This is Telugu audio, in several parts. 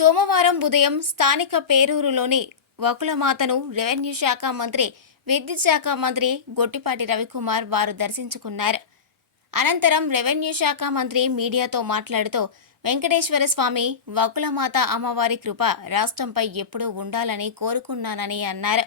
సోమవారం ఉదయం స్థానిక పేరూరులోని వకులమాతను రెవెన్యూ శాఖ మంత్రి విద్యుత్ శాఖ మంత్రి గొట్టిపాటి రవికుమార్ వారు దర్శించుకున్నారు. అనంతరం రెవెన్యూ శాఖ మంత్రి మీడియాతో మాట్లాడుతూ వెంకటేశ్వర స్వామి వకులమాత అమ్మవారి కృప రాష్ట్రంపై ఎప్పుడూ ఉండాలని కోరుకున్నానని అన్నారు.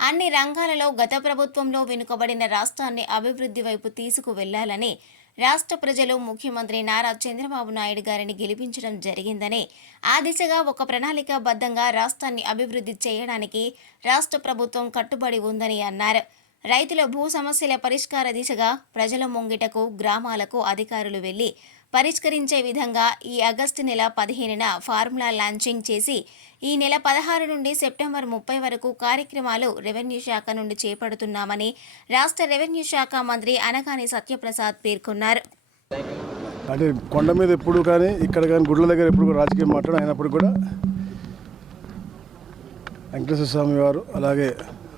అన్ని రంగాలలో గత ప్రభుత్వంలో వెనుకబడిన రాష్ట్రాన్ని అభివృద్ధి వైపు తీసుకువెళ్ళాలని రాష్ట్ర ప్రజలు ముఖ్యమంత్రి నారా చంద్రబాబు నాయుడు గారిని గెలిపించడం జరిగిందని ఆ దిశగా ఒక ప్రణాళికాబద్ధంగా రాష్ట్రాన్ని అభివృద్ధి చేయడానికి రాష్ట్ర ప్రభుత్వం కట్టుబడి ఉందని అన్నారు. రైతుల భూ సమస్యల పరిష్కార దిశగా ప్రజల ముంగిటకు గ్రామాలకు అధికారులు వెళ్ళి పరిష్కరించే విధంగా ఈ ఆగస్టు నెల పదిహేనున ఫార్ములా లాంచింగ్ చేసి ఈ నెల పదహారు నుండి సెప్టెంబర్ ముప్పై వరకు కార్యక్రమాలు రెవెన్యూ శాఖ నుండి చేపడుతున్నామని రాష్ట్ర రెవెన్యూ శాఖ మంత్రి అనగాని సత్యప్రసాద్ పేర్కొన్నారు. అంటే కొండ మీద ఎప్పుడు కానీ ఇక్కడ కానీ గుడ్ల దగ్గర ఎప్పుడు కూడా రాజకీయం మాట్లాడి అయినప్పుడు కూడా వెంకటేశ్వర స్వామి వారు అలాగే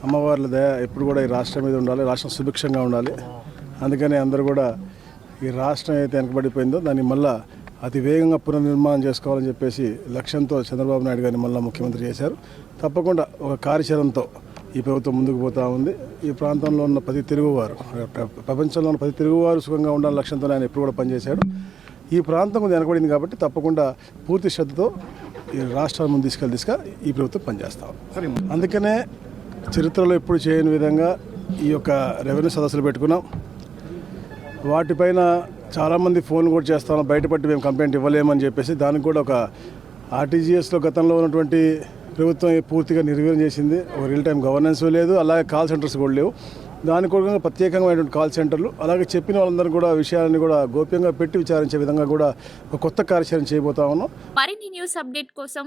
అమ్మవార్ల దయ ఎప్పుడు కూడా ఈ రాష్ట్రం మీద ఉండాలి రాష్ట్రం సుభిక్షంగా ఉండాలి. అందుకని అందరూ కూడా ఈ రాష్ట్రం అయితే వెనకబడిపోయిందో దాన్ని మళ్ళా అతి వేగంగా పునర్నిర్మాణం చేసుకోవాలని చెప్పేసి లక్ష్యంతో చంద్రబాబు నాయుడు గారిని మళ్ళీ ముఖ్యమంత్రి చేశారు. తప్పకుండా ఒక కార్యాచరణతో ఈ ప్రభుత్వం ముందుకు పోతా ఉంది. ఈ ప్రాంతంలో ఉన్న ప్రతి తెలుగువారు ప్ర- ప్రపంచంలో ఉన్న ప్రతి తెలుగువారు సుఖంగా ఉండాలని లక్ష్యంతో ఆయన ఎప్పుడు కూడా పనిచేశాడు. ఈ ప్రాంతం కొంచెం వెనకబడింది కాబట్టి తప్పకుండా పూర్తి శ్రద్ధతో ఈ రాష్ట్రాల ముందు తీసుకెళ్ళి తీసుక ఈ ప్రభుత్వం పనిచేస్తాం అందుకనే చరిత్రలో ఎప్పుడు చేయని విధంగా ఈ యొక్క రెవెన్యూ సదస్సులు పెట్టుకున్నాం. వాటిపైన చాలామంది ఫోన్ కూడా చేస్తాను బయటపట్టి మేము కంప్లైంట్ ఇవ్వలేమని చెప్పేసి దానికి కూడా ఒక ఆర్టీజీఎస్లో గతంలో ఉన్నటువంటి ప్రభుత్వం పూర్తిగా నిర్వీర్యం చేసింది. ఒక రియల్ టైం గవర్నెన్స్ లేదు అలాగే కాల్ సెంటర్స్ కూడా లేవు. దాని కూడా ప్రత్యేకమైనటువంటి కాల్ సెంటర్లు అలాగే చెప్పిన వాళ్ళందరూ కూడా విషయాలను కూడా గోప్యంగా పెట్టి విచారించే విధంగా కూడా ఒక కొత్త కార్యాచరణ చేయబోతా ఉన్నాం. మరిన్ని న్యూస్ అప్డేట్ కోసం